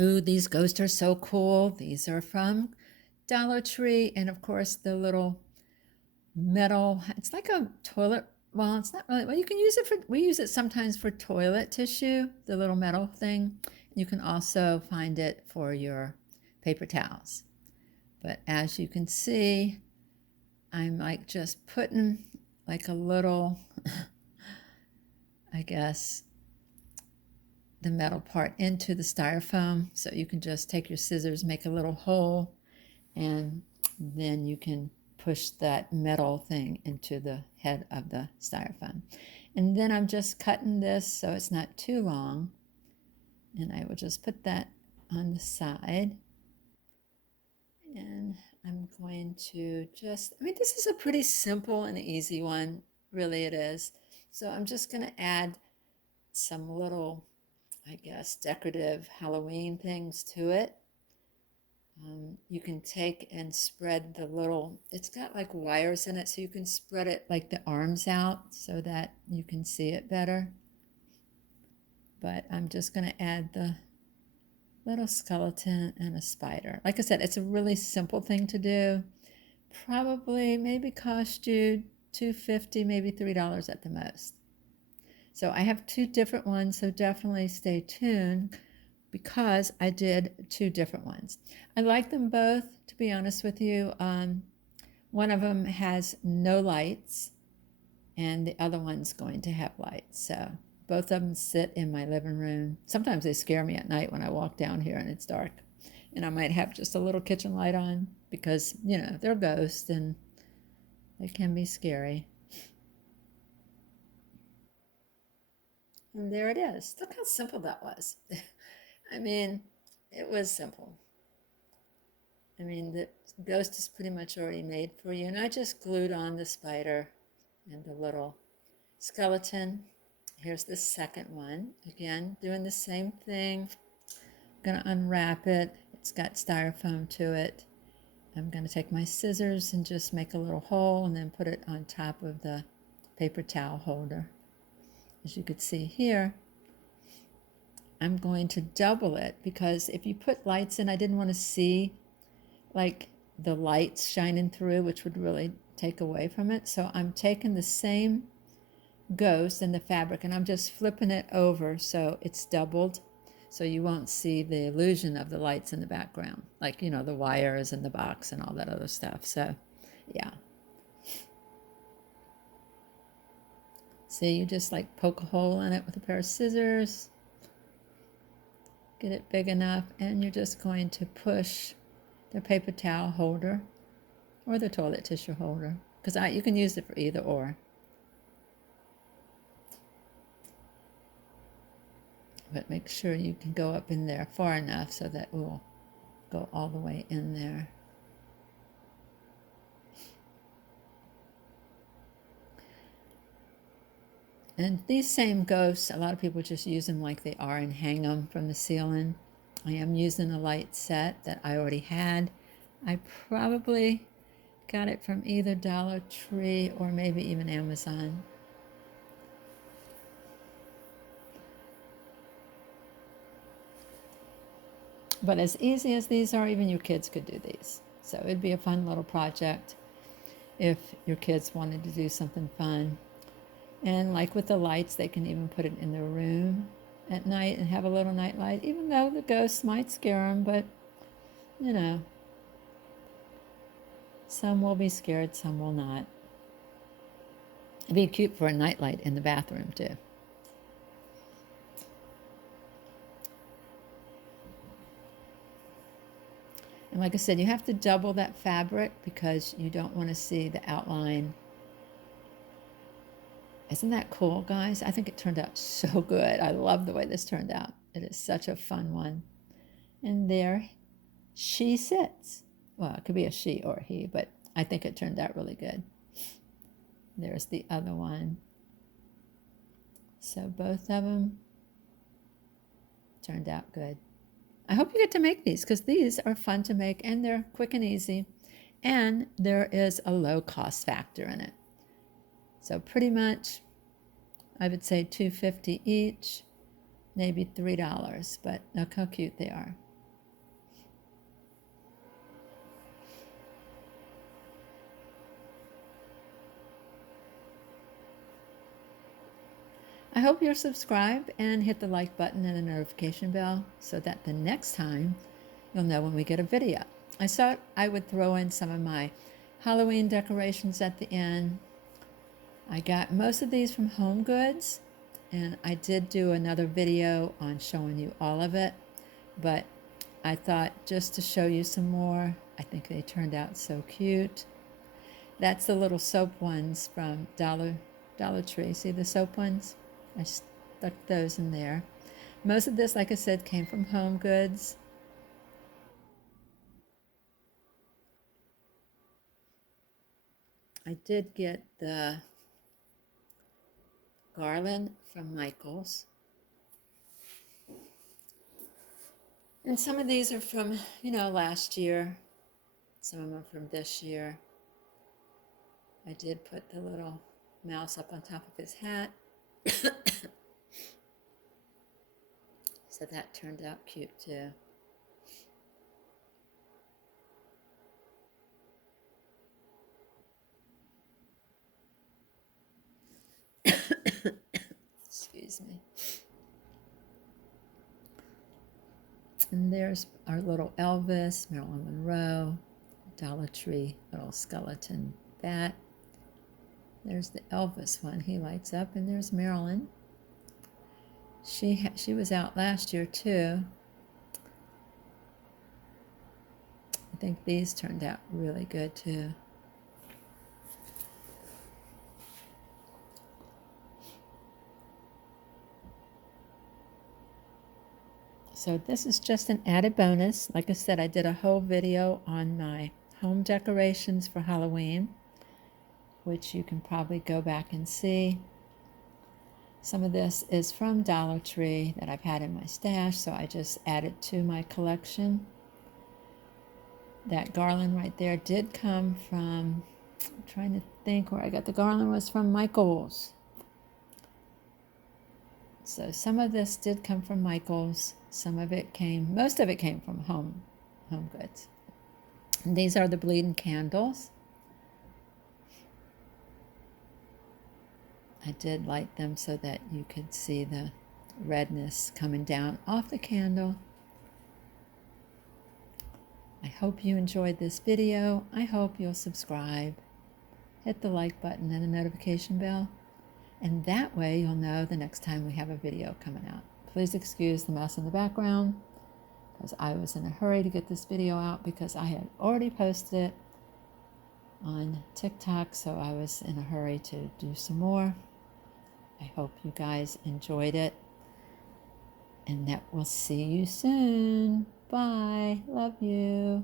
Ooh, these ghosts are so cool. These are from Dollar Tree. And of course, the little metal, it's like a toilet. Well, it's not really, well, you can use it for, we use it sometimes for toilet tissue, the little metal thing. You can also find it for your paper towels. But as you can see, I'm like just putting like a little, I guess, the metal part into the styrofoam. So you can just take your scissors, make a little hole, and then you can push that metal thing into the head of the styrofoam. And then I'm just cutting this so it's not too long. And I will just put that on the side. And I'm going to just, I mean, this is a pretty simple and easy one. Really, it is. So I'm just going to add some little, I guess, decorative Halloween things to it. You can take and spread the little, it's got like wires in it, so you can spread it like the arms out so that you can see it better. But I'm just going to add the little skeleton and a spider. Like I said, it's a really simple thing to do. Probably maybe cost you $2.50, maybe $3 at the most. So I have two different ones, so definitely stay tuned because I did two different ones. I like them both, to be honest with you. One of them has no lights, and the other one's going to have lights. So both of them sit in my living room. Sometimes they scare me at night when I walk down here and it's dark. And I might have just a little kitchen light on because, you know, they're ghosts and they can be scary. And there it is. Look how simple that was. I mean, it was simple. I mean, the ghost is pretty much already made for you. And I just glued on the spider and the little skeleton. Here's the second one. Again, doing the same thing. I'm going to unwrap it. It's got styrofoam to it. I'm going to take my scissors and just make a little hole and then put it on top of the paper towel holder. As you can see here, I'm going to double it because if you put lights in, I didn't want to see like the lights shining through, which would really take away from it. So I'm taking the same ghost and the fabric and I'm just flipping it over so it's doubled, so you won't see the illusion of the lights in the background, like, you know, the wires and the box and all that other stuff. So yeah, see, you just like poke a hole in it with a pair of scissors, get it big enough, and you're just going to push the paper towel holder or the toilet tissue holder, because you can use it for either or. But make sure you can go up in there far enough so that it will go all the way in there. And these same ghosts, a lot of people just use them like they are and hang them from the ceiling. I am using a light set that I already had. I probably got it from either Dollar Tree or maybe even Amazon. But as easy as these are, even your kids could do these. So it'd be a fun little project if your kids wanted to do something fun. And like with the lights, they can even put it in their room at night and have a little night light, even though the ghosts might scare them, but you know, some will be scared, some will not. It'd be cute for a nightlight in the bathroom too. And like I said, you have to double that fabric because you don't want to see the outline. Isn't that cool, guys? I think it turned out so good. I love the way this turned out. It is such a fun one. And there she sits. Well, it could be a she or a he, but I think it turned out really good. There's the other one. So both of them turned out good. I hope you get to make these because these are fun to make and they're quick and easy. And there is a low cost factor in it. So pretty much, I would say $2.50 each, maybe $3, but look how cute they are. I hope you'll subscribe and hit the like button and the notification bell so that the next time you'll know when we get a video. I thought I would throw in some of my Halloween decorations at the end. I got most of these from Home Goods, and I did do another video on showing you all of it, but I thought just to show you some more. I think they turned out so cute. That's the little soap ones from Dollar Tree. See the soap ones? I stuck those in there. Most of this, like I said, came from Home Goods. I did get the garland from Michaels. And some of these are from, last year. Some of them are from this year. I did put the little mouse up on top of his hat. So that turned out cute too. Excuse me. And there's our little Elvis, Marilyn Monroe, Dollar Tree little skeleton bat. There's the Elvis one. He lights up. And there's Marilyn. She was out last year too. I think these turned out really good too. So this is just an added bonus. Like I said, I did a whole video on my home decorations for Halloween, which you can probably go back and see. Some of this is from Dollar Tree that I've had in my stash, so I just added to my collection. That garland right there did come from, I'm trying to think where I got the garland, was from Michaels. So some of this did come from Michaels. Most of it came from Home Goods. And these are the bleeding candles. I did light them so that you could see the redness coming down off the candle. I hope you enjoyed this video. I hope you'll subscribe, hit the like button and the notification bell, and that way you'll know the next time we have a video coming out. Please excuse the mess in the background, because I was in a hurry to get this video out because I had already posted it on TikTok, so I was in a hurry to do some more. I hope you guys enjoyed it, and that we'll see you soon. Bye. Love you.